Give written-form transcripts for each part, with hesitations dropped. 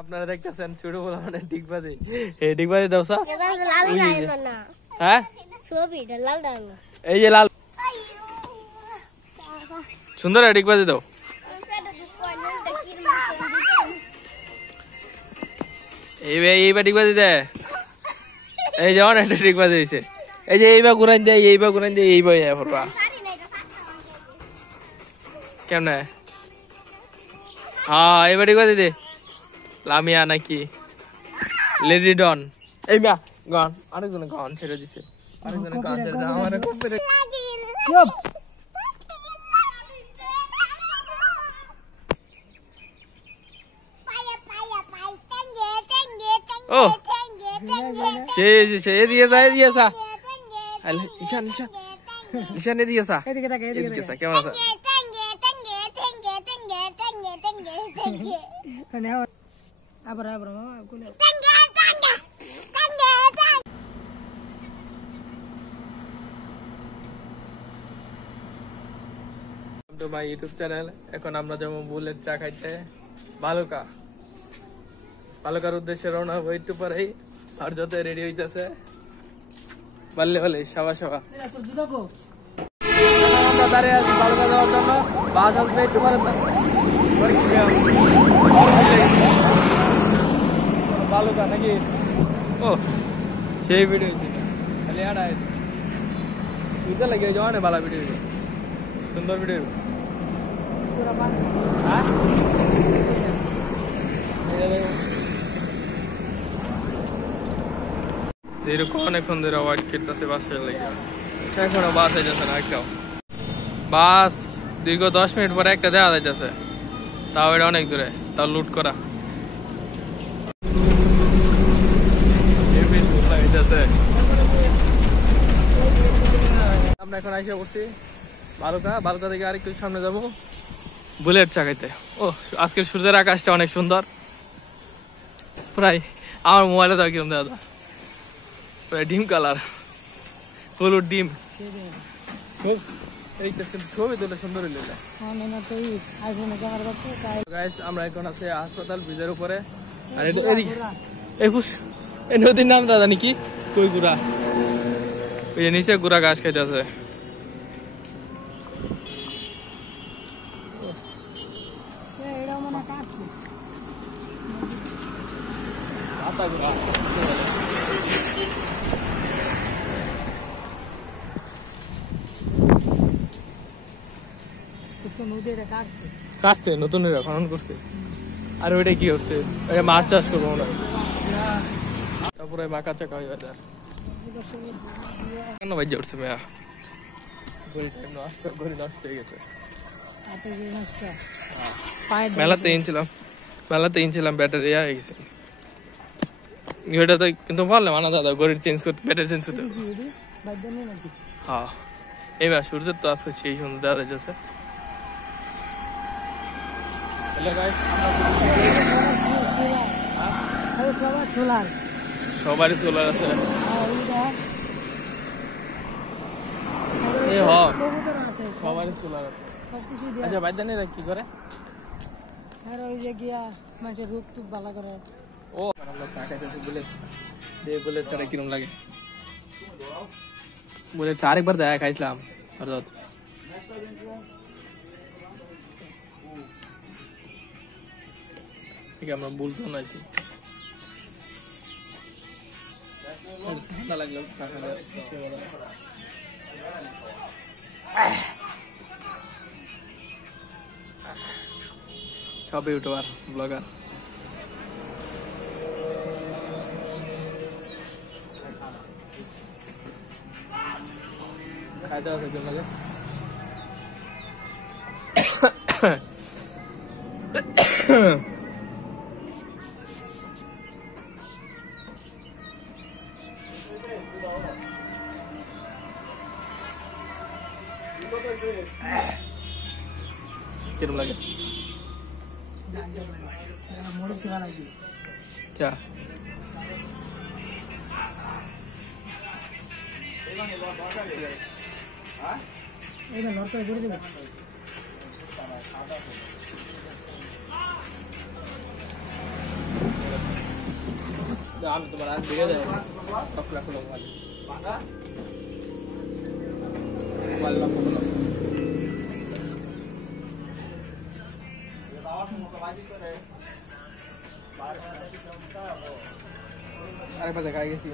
আপনারা দেখতেছেন ছোট বলা মানে ডিগবাজি এই ডিগবাজি দাও সা হ্যাঁ ছবিটা লাল দাও এই যে লাল সুন্দর ডিগবাজি দাও এইবার ডিগবাজি দে এই যে অনেক ডিগবাজি দিছে এই যে এইবার ঘুরান দেয় এইবার পড়বা কেমনে হ্যাঁ এইবার ডিগবাজি দে লামিয়া নাকি লেডি ডন এই মিয়া গান আরেকজনে গান ছেড়ে দিছে আরেকজনে গান ছেড়ে দিছে আমারে কপিরে ও সে দিয়েছা আলে ঈশান দিয়েছা এদিকে তাকা কেমন আছে আবার মামা কোলে তো মাই ইউটিউব চ্যানেল এখন আমরা যেমন বুলেট চা খাইতে বালুকার উদ্দেশ্যে রওনা হবো একটু পরেই আর যত রেডি হইতেছে বললে সবা আমরা দাঁড়িয়ে আছি বালুকা যাওয়ার জন্য বাস আসবে একটু পরে বালুকা নাকি ও সেই ভিডিও খালি আড়া সুন্দর লাগে যাওয়া না ভালো ভিডিও সুন্দর ভিডিও এরকম অনেকক্ষণ ধরে ওয়াইট করতেছে বাসের লেগে এখনো বাস যাচ্ছে না একটাও বাস দীর্ঘ 10 মিনিট পরে একটা দেওয়া যাইতেছে তাও এটা অনেক দূরে তাও লুট করা আমরা এখন আইসা পড়ছি বালুকা থেকে আরেকটু সামনে যাবো বুলেট চা খাইতে ও আজকের সূর্যের আকাশটা অনেক সুন্দর প্রায় আমার মোবাইলে তো কিরম দাদা প্রায় ডিম কালার হলুদ ডিম ছবি তুলে সুন্দর আমরা এখন আছি হাসপাতাল ব্রিজের উপরে আর এদিকে এই নদীর নাম দাদা নাকি কই গুড়া ওই নিচে গুড়া গাছ খাইতে আছে কাটছে নতুন খনন করছে আর ওইটা কি হচ্ছে মাছ চাষ করবো না তারপরে মাকা চাকা হয়ে যায় কেন বাজ্যে উঠছে মেয়া নষ্ট হয়ে গেছে মেলাতে ইনছিলাম ব্যাটারি হয়ে গেছে তো কিন্তু বললাম না দাদা গড়ির চেঞ্জ করতে ব্যাটারি চেঞ্জ করতে হ্যাঁ এইবার সূর্যের তো আজকে সেই সুন্দর দেখা যাচ্ছে সবারই সোলার আছে সবারই সোলার আছে আচ্ছা বাইদানিরা কি করে ওই যে গিয়া মানুষের রোগ টুক ভালো করে ও আমরা চা খাইতেছি বুলেট চাটা কিরম লাগে বুলেট চা আরেকবার দেখা খাইছিলাম আমরা বলতো না ঠান্ডা লাগলো সব ইউটিউবার ব্লগার খাইতে হবে কেমন লাগে কিরম লাগে क्या আমি তোমার আজ দিকে যাই টকলা খুলো ভালো ভালো খুলো আরে বাজে গায়ে গেছি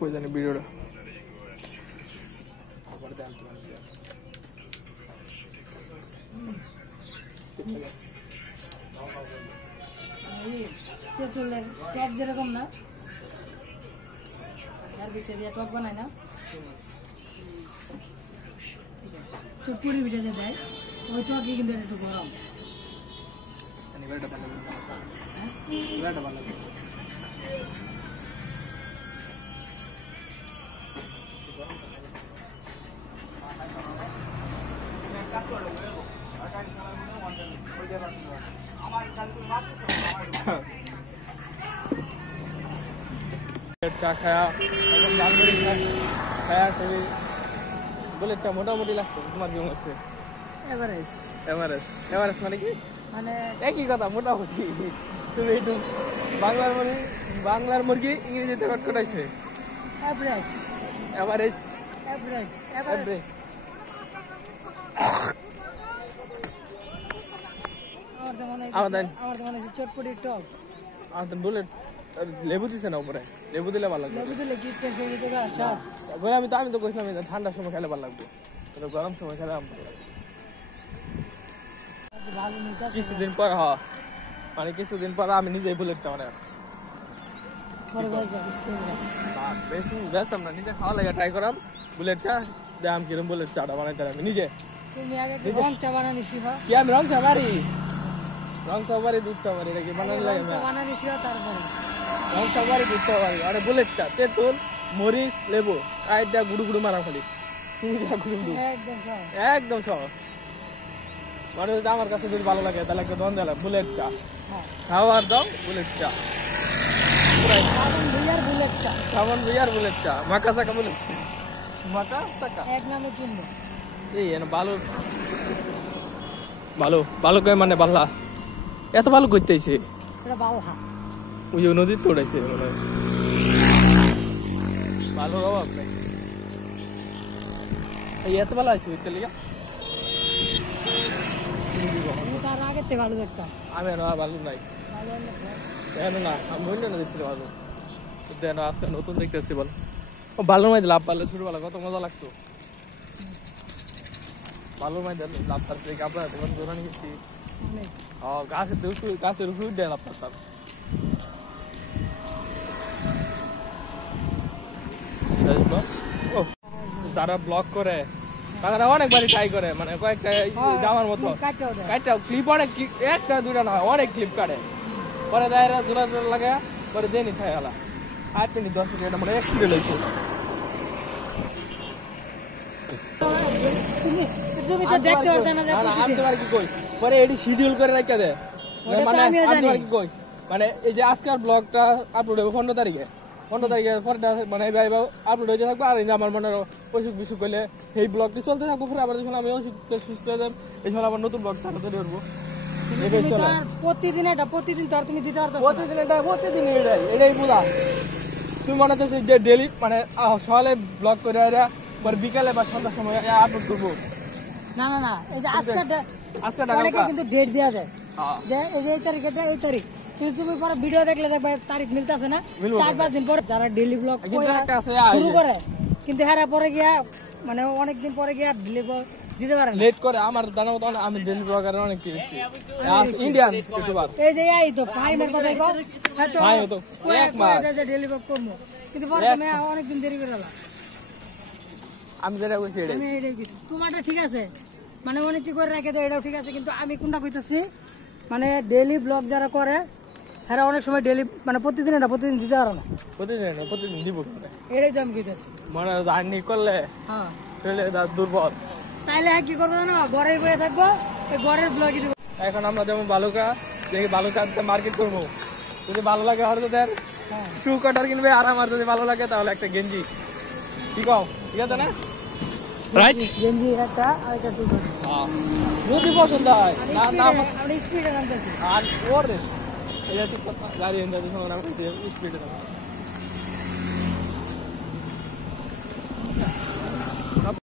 कोई जाने वीडियो তেঁতুলের টক যেরকম না এর ভিতরে দিয়ে টক বানায় না চুপুরি ভিতরে যে দেয় ওই টকই কিন্তু একটু গরম চা খায়া এখন বালবাড়ি খায়া খুবই বলে চা মোটামুটি লাগছে তোমার কেমন আছে এভারেজ এভারেজ এভারেজ মানে কি মানে একই কথা মোটামুটি তুমি একটু বাংলার মুরগি ইংরেজিতে কটকটাইছে এভারেজ এভারেজ এভারেজ এভারেজ আমার মনে হচ্ছে চটপটি টক আমাদের বলে লেবু দিছে না উপরে লেবু দিলে ভালো লাগবে লেবু দিলে কি টেস্ট হয়ে যেতে স্বাদ আমি তো কইছিলাম ঠান্ডার সময় খেলে ভালো লাগবে কিন্তু গরম সময় খেলে ভালো নিতে কিছুদিন পর মানে কিছুদিন পর আমি নিজেই বুলেট চা মানে পরে বেশি বেশি ব্যস্ত না নিজে খাওয়া লাগে ট্রাই করাম বুলেট চা দাম কিরম বুলেট চাটা বানাইতে আমি নিজে তুমি আগে রং চা বানানি শিখা কি আমি রং চা পারি দুধ চা পারি নাকি বানানো লাগে না বানানি শিখা তারপরে রং চা পারি দুধ চা পারি আরে বুলেট চা তেঁতুল মরিচ লেবু আইটা গুড়ু গুড়ু মারা খালি একদম সহজ মানে আমার কাছে যদি ভালো লাগে তাহলে একটা দন দিলাম বুলেট চা খাওয়ার দাও বুলেট চা সাবান ভুইয়ার বুলেট চা মাকা চাকা বুলেট মাকা চাকা এক নামে চিনবো এই ভালো ভালো ভালো কয় মানে বাল্লা এত ভালো করতেছে এটা বালহা ওই নদীর তো উঠাইছে মনে হয় ভালো অভাব নাই এই এত ভালো আছে বুঝতে লিগা তার আগে তে ভালো দেখতাম আমি আর ভালো নাই কেন না আমি বললে না দেখছিল ভালো দেন আজকে নতুন দেখতেছি বল ও ভালো মাই লাভ পারলে ছোটবেলা কত মজা লাগতো ভালো মাই লাভ পারতে আপনার দোকান দোকানে গেছি গাছের উপর দিয়ে লাভ পারতাম যারা ব্লগ করে তারা অনেকবারই ট্রাই করে মানে কয়েকটা যাওয়ার মতো ক্লিপ অনেক একটা দুটা না অনেক ক্লিপ কাটে পরে দেয় জোড়া জোড়া লাগে পরে দিয়ে নি খাই গেলা 8 মিনিট 10 মিনিট মানে অ্যাক্সিডেন্ট হয়েছে পরে এটি শিডিউল করে রাখা দেয় মানে এই যে আজকের ব্লগটা আপলোড হবে 15 তারিখে পরে মানে আপলোড হয়ে থাকবে আর আমার মনে অসুখ বিসুখ করলে এই ব্লগটি চলতে থাকবো পরে আবার যখন আমি সুস্থ হয়ে যাবো এই সময় আবার নতুন ব্লগ তাড়াতাড়ি করবো প্রতিদিন এটাই বোঝা তুমি মনে হচ্ছে যে ডেলি মানে সকালে ব্লগ করে পরে বিকালে বা সন্ধ্যার সময় আপলোড করবো না এই যে আজকে কিন্তু ডেট দেওয়া যায় যে এই যে এই তারিখ এটা এই তারিখ কিন্তু তুমি পরে ভিডিও দেখলে দেখবে তারিখ মিলতেছে না 4-5 দিন পরে যারা ডেইলি ব্লগ শুরু করে কিন্তু হেরা পরে গিয়া মানে অনেকদিন পরে গিয়া ডেইলি ব্লগ দিতে পারে লেট করে আমার জানা মতো আমি ডেইলি ব্লগার অনেক দেখছি ইন্ডিয়ান ইউটিউবার এই যে এই তো ফাইমের কথা কও তো এক মাস যে ডেইলি ব্লগ করব কিন্তু পরে তুমি অনেক দিন দেরি করে দিলা আমি যেটা কইছি আমি এটাই কইছি তোমারটা ঠিক আছে মানে অনেকটি করে রেখে দেয়, এটাও ঠিক আছে, কিন্তু আমি কোনটা কইতেছি মানে ডেইলি ব্লগ যারা করে এরা অনেক সময় ডেইলি মানে প্রতিদিন দিতে পারে না, প্রতিদিন দিব এটাই তো আমি কইতেছি। মানে জার্নি করলে হ্যাঁ, শরীরে দুর্বল। তাইলে কি করবো জানো, ঘরে বসে থাকবো, এই ঘরের ব্লগই দিব। এখন আমরা যেমন বালুকা দেখি, বালুকাতে মার্কেট করবো, যদি ভালো লাগে হরদের টু কাটার কিনবে, আর আমার যদি ভালো লাগে তাহলে একটা গেঞ্জি, কি কও, ঠিক আছে না? রাইট, গেঞ্জি একটা আর একটা টুকরো যদি পছন্দ হয় আমরা স্পিডে নামতেছি। আর ওর এই যে গাড়ি এনে দিতে স্পিডে